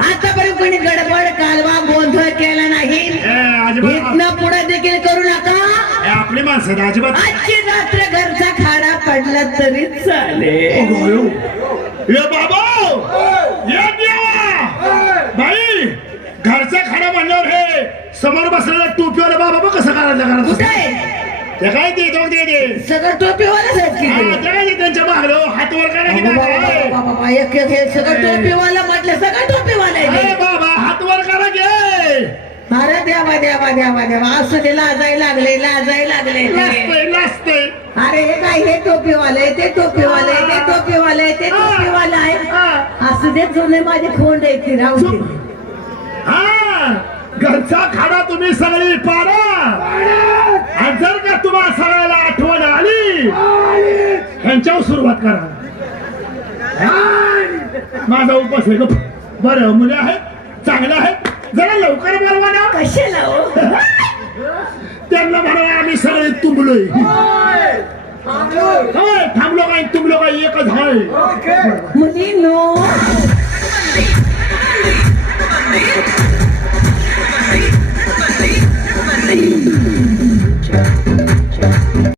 आतापर्यंत कोणी गडबड कालवा गोंधळ केला नाही. इथनं पुढे देखील करू नका. आपली माणसं अजिबात. आजची रात्र घरचा खाडा पडला तरी चालेल. बाबा ये देवा बाई घरचा खाडा म्हणल्यावर हे समोर बसलेला टोपीवाला बाबा बघ कसं करायचं कुठं आहे ते काय ते सगळं टोपीवालाच आहेत की त्यांच्या मागलं हात वर करा बाबा एक एक सगळं टोपीवाला म्हटलं सगळं टोपीवाला आहे बाबा हात वर करा घे. अरे देवा देवा देवा देवा असू दे लाजायला लागले लाजतंय. अरे हे काय हे टोपीवाले ते टोपीवाले ते टोपीवाले ते टोपीवाला आहे. असू दे जुने माझे खोंड आहे ती राहू दे. हा घरचा खाडा तुम्ही सगळी पाडा. आणि जर का तुम्हाला सगळ्याला आठवण आली ह्यांच्यावर सुरुवात करा. माझा उपास आहे. बरं मुले आहेत चांगलं आहे जरा लवकर बोलवा ना. कशाला त्यांना म्हणा आम्ही सगळे तुंबलोय. थांबलो काय तुंबलो काय एकच आहे. मुलीनो